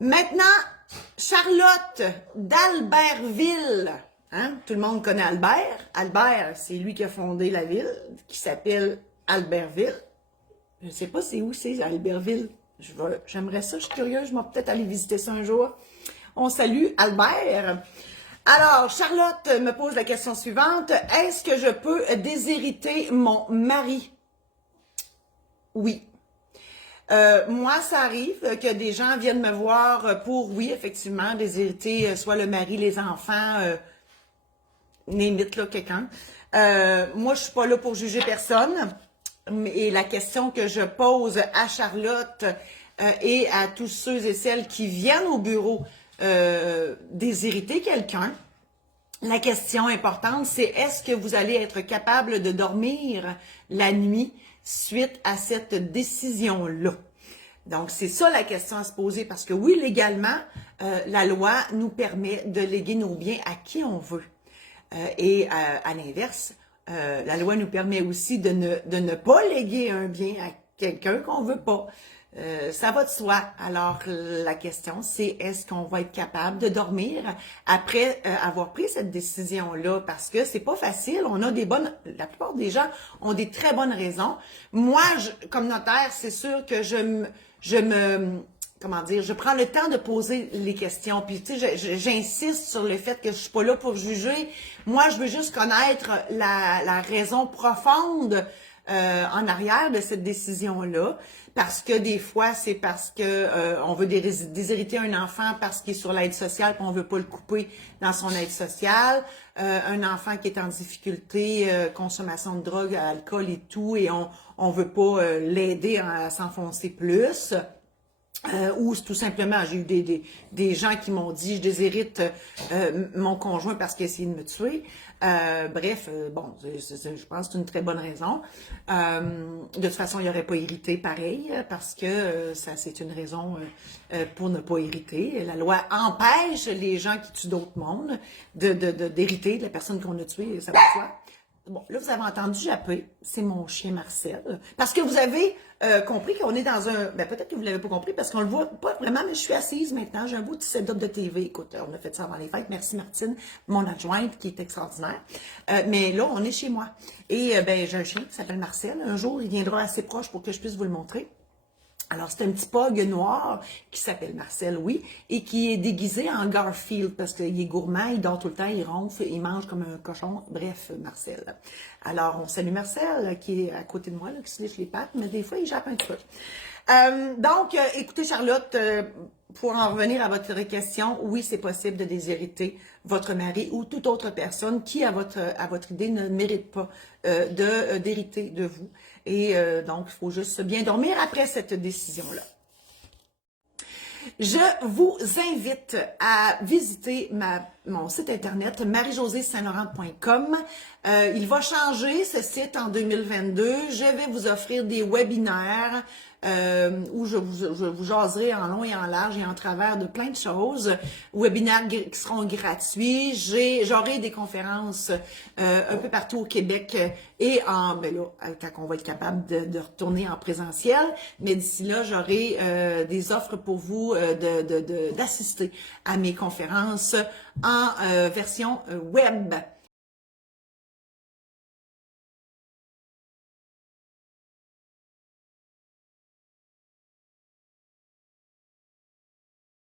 Maintenant, Charlotte d'Albertville. Hein? Tout le monde connaît Albert. Albert, c'est lui qui a fondé la ville, qui s'appelle Albertville. Je ne sais pas c'est où c'est, Albertville. J'aimerais ça, je suis curieuse, je vais peut-être aller visiter ça un jour. On salue Albert. Alors, Charlotte me pose la question suivante. Est-ce que je peux déshériter mon mari? Oui. Moi, ça arrive que des gens viennent me voir pour, oui, effectivement, déshériter soit le mari, les enfants, limite, là, quelqu'un. Moi, je suis pas là pour juger personne. Et la question que je pose à Charlotte et à tous ceux et celles qui viennent au bureau déshériter quelqu'un, la question importante, c'est est-ce que vous allez être capable de dormir la nuit suite à cette décision-là? Donc, c'est ça la question à se poser parce que oui, légalement, la loi nous permet de léguer nos biens à qui on veut. Et à l'inverse, la loi nous permet aussi de ne pas léguer un bien à quelqu'un qu'on veut pas. Ça va de soi. Alors, la question, c'est est-ce qu'on va être capable de dormir après avoir pris cette décision-là? Parce que c'est pas facile. On a la plupart des gens ont des très bonnes raisons. Moi, comme notaire, c'est sûr que comment dire, je prends le temps de poser les questions. Puis, tu sais, j'insiste sur le fait que je suis pas là pour juger. Moi, je veux juste connaître la raison profonde en arrière de cette décision-là. Parce que des fois, c'est parce que on veut déshériter un enfant parce qu'il est sur l'aide sociale puis on veut pas le couper dans son aide sociale. Un enfant qui est en difficulté, consommation de drogue, alcool et tout, et on veut pas l'aider à s'enfoncer plus. Ou tout simplement, j'ai eu des gens qui m'ont dit je déshérite mon conjoint parce qu'il a essayé de me tuer. Bref, bon, je pense que c'est une très bonne raison. De toute façon, il n'y aurait pas hérité pareil parce que ça c'est une raison pour ne pas hériter. La loi empêche les gens qui tuent d'autres mondes d'hériter de la personne qu'on a tuée, ça va de soi. Bon, là, vous avez entendu japper, c'est mon chien Marcel. Parce que vous avez compris qu'on est dans un... Ben, peut-être que vous ne l'avez pas compris parce qu'on le voit pas vraiment, mais je suis assise maintenant. J'ai un beau petit setup de TV. Écoute, on a fait ça avant les fêtes. Merci Martine, mon adjointe, qui est extraordinaire. Mais là, on est chez moi. Et ben, j'ai un chien qui s'appelle Marcel. Un jour, il viendra assez proche pour que je puisse vous le montrer. Alors, c'est un petit pug noir qui s'appelle Marcel, oui, et qui est déguisé en Garfield parce qu'il est gourmand, il dort tout le temps, il ronfle, il mange comme un cochon. Bref, Marcel. Alors, on salue Marcel qui est à côté de moi, là, qui se lèche les pattes, mais des fois, il jappe un peu. Donc, écoutez, Charlotte, pour en revenir à votre question, oui, c'est possible de déshériter votre mari ou toute autre personne qui, à votre idée, ne mérite pas d'hériter de vous. Et donc, il faut juste bien dormir après cette décision-là. Je vous invite à visiter mon site internet marie-josée-saint-laurent.com. Il va changer ce site en 2022. Je vais vous offrir des webinaires où je vous jaserai en long et en large et en travers de plein de choses. Webinaires qui seront gratuits. J'aurai des conférences un peu partout au Québec et ben là, quand on va être capable de retourner en présentiel. Mais d'ici là, j'aurai des offres pour vous d'assister à mes conférences en version web.